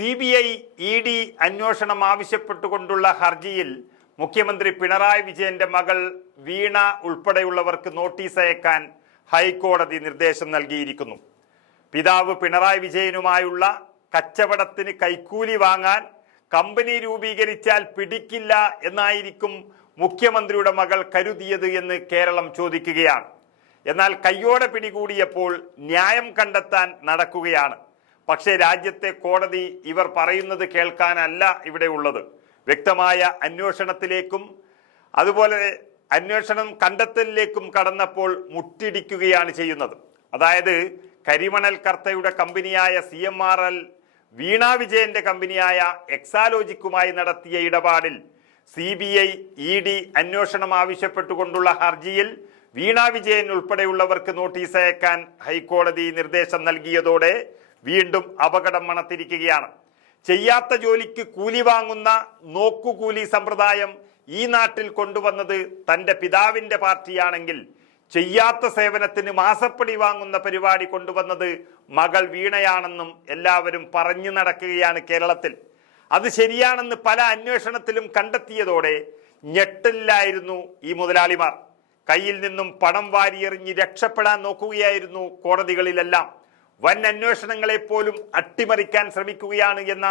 C B I E D അന്വേഷണം ആവശ്യപ്പെട്ടുകൊണ്ടുള്ള ഹർജിയിൽ മുഖ്യമന്ത്രി പിണറായി വിജയന്റെ മകൾ വീണ ഉൾപ്പെടെയുള്ളവർക്ക് നോട്ടീസ് അയക്കാൻ ഹൈക്കോടതി നിർദ്ദേശം നൽകിയിരിക്കുന്നു. പിതാവ് പിണറായി വിജയനുമായുള്ള കച്ചവടത്തിന് കൈക്കൂലി വാങ്ങാൻ കമ്പനി രൂപീകരിച്ചാൽ പിടിക്കില്ല എന്നായിരിക്കും മുഖ്യമന്ത്രിയുടെ മകൾ കരുതിയത് എന്ന് കേരളം ചോദിക്കുകയാണ്. എന്നാൽ കയ്യോടെ പിടികൂടിയപ്പോൾ ന്യായം കണ്ടെത്താൻ നടക്കുകയാണ്. പക്ഷേ രാജ്യത്തെ കോടതി ഇവർ പറയുന്നത് കേൾക്കാനല്ല ഇവിടെ ഉള്ളത്. വ്യക്തമായ അന്വേഷണത്തിലേക്കും അതുപോലെ അന്വേഷണം കണ്ടെത്തലിലേക്കും കടന്നപ്പോൾ മുട്ടിടിക്കുകയാണ് ചെയ്യുന്നത്. അതായത് കരിമണൽ കർത്തയുടെ കമ്പനിയായ C M R L Veena വിജയന്റെ കമ്പനിയായ എക്സാലോജിക്കുമായി നടത്തിയ ഇടപാടിൽ C B I E D അന്വേഷണം ആവശ്യപ്പെട്ടുകൊണ്ടുള്ള ഹർജിയിൽ വീണ വിജയൻ ഉൾപ്പെടെയുള്ളവർക്ക് നോട്ടീസ് അയക്കാൻ ഹൈക്കോടതി നിർദ്ദേശം നൽകിയതോടെ വീണ്ടും അപകടം മണത്തിരിക്കുകയാണ്. ചെയ്യാത്ത ജോലിക്ക് കൂലി വാങ്ങുന്ന നോക്കുകൂലി സമ്പ്രദായം ഈ നാട്ടിൽ കൊണ്ടുവന്നത് തന്റെ പിതാവിന്റെ പാർട്ടിയാണെങ്കിൽ ചെയ്യാത്ത സേവനത്തിന് മാസപ്പടി വാങ്ങുന്ന പരിപാടി കൊണ്ടുവന്നത് മകൾ വീണയാണെന്നും എല്ലാവരും പറഞ്ഞു നടക്കുകയാണ് കേരളത്തിൽ. അത് ശരിയാണെന്ന് പല അന്വേഷണത്തിലും കണ്ടെത്തിയതോടെ ഞെട്ടില്ലായിരുന്നു ഈ മുതലാളിമാർ. കയ്യിൽ നിന്നും പണം വാരിയെറിഞ്ഞ് രക്ഷപ്പെടാൻ നോക്കുകയായിരുന്നു കോടതികളിലെല്ലാം. വൻ അന്വേഷണങ്ങളെ പോലും അട്ടിമറിക്കാൻ ശ്രമിക്കുകയാണ് എന്ന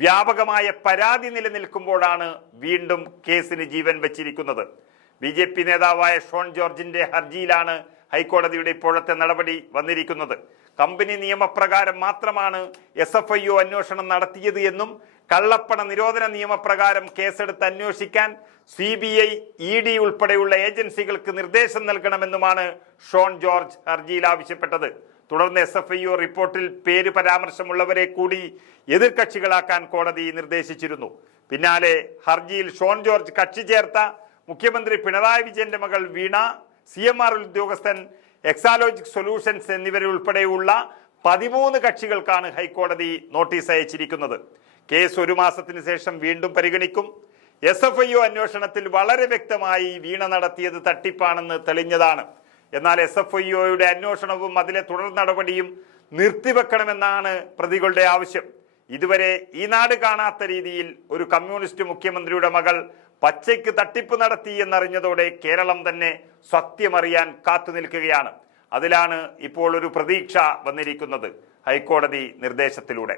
വ്യാപകമായ പരാതി നിലനിൽക്കുമ്പോഴാണ് വീണ്ടും കേസിന് ജീവൻ വച്ചിരിക്കുന്നത്. ബി ജെ പി നേതാവായ ഷോൺ ജോർജിന്റെ ഹർജിയിലാണ് ഹൈക്കോടതിയുടെ ഇപ്പോഴത്തെ നടപടി വന്നിരിക്കുന്നത്. കമ്പനി നിയമപ്രകാരം മാത്രമാണ് എസ് എഫ് ഐ ഒ അന്വേഷണം നടത്തിയത് എന്നും കള്ളപ്പണ നിരോധന നിയമപ്രകാരം കേസെടുത്ത് അന്വേഷിക്കാൻ C B I E D ഉൾപ്പെടെയുള്ള ഏജൻസികൾക്ക് നിർദ്ദേശം നൽകണമെന്നുമാണ് ഷോൺ ജോർജ് ഹർജിയിൽ ആവശ്യപ്പെട്ടത്. തുടർന്ന് എസ് എഫ് ഐ ഒ റിപ്പോർട്ടിൽ പേര് പരാമർശമുള്ളവരെ കൂടി എതിർകക്ഷികളാക്കാൻ കോടതി നിർദ്ദേശിച്ചിരുന്നു. പിന്നാലെ ഹർജിയിൽ ഷോൺ ജോർജ് കക്ഷി ചേർത്ത മുഖ്യമന്ത്രി പിണറായി വിജയന്റെ മകൾ വീണ സി എം ആർ ഉദ്യോഗസ്ഥൻ എക്സാലോജിക് സൊല്യൂഷൻസ് എന്നിവരുൾപ്പെടെയുള്ള പതിമൂന്ന് കക്ഷികൾക്കാണ് ഹൈക്കോടതി നോട്ടീസ് അയച്ചിരിക്കുന്നത്. കേസ് ഒരു മാസത്തിന് ശേഷം വീണ്ടും പരിഗണിക്കും. എസ് എഫ് ഐ ഒ അന്വേഷണത്തിൽ വളരെ വ്യക്തമായി വീണ നടത്തിയത് തട്ടിപ്പാണെന്ന് തെളിഞ്ഞതാണ്. എന്നാൽ എസ് എഫ് ഐ ഒയുടെ അന്വേഷണവും അതിലെ തുടർ നടപടിയും നിർത്തിവെക്കണമെന്നാണ് പ്രതികളുടെ ആവശ്യം. ഇതുവരെ ഈ നാട് കാണാത്ത രീതിയിൽ ഒരു കമ്മ്യൂണിസ്റ്റ് മുഖ്യമന്ത്രിയുടെ മകൾ പച്ചയ്ക്ക് തട്ടിപ്പ് നടത്തി എന്നറിഞ്ഞതോടെ കേരളം തന്നെ സത്യമറിയാൻ കാത്തു നിൽക്കുകയാണ്. അതിലാണ് ഇപ്പോൾ ഒരു പ്രതീക്ഷ വന്നിരിക്കുന്നത്. ഹൈക്കോടതി നിർദ്ദേശത്തിലൂടെ.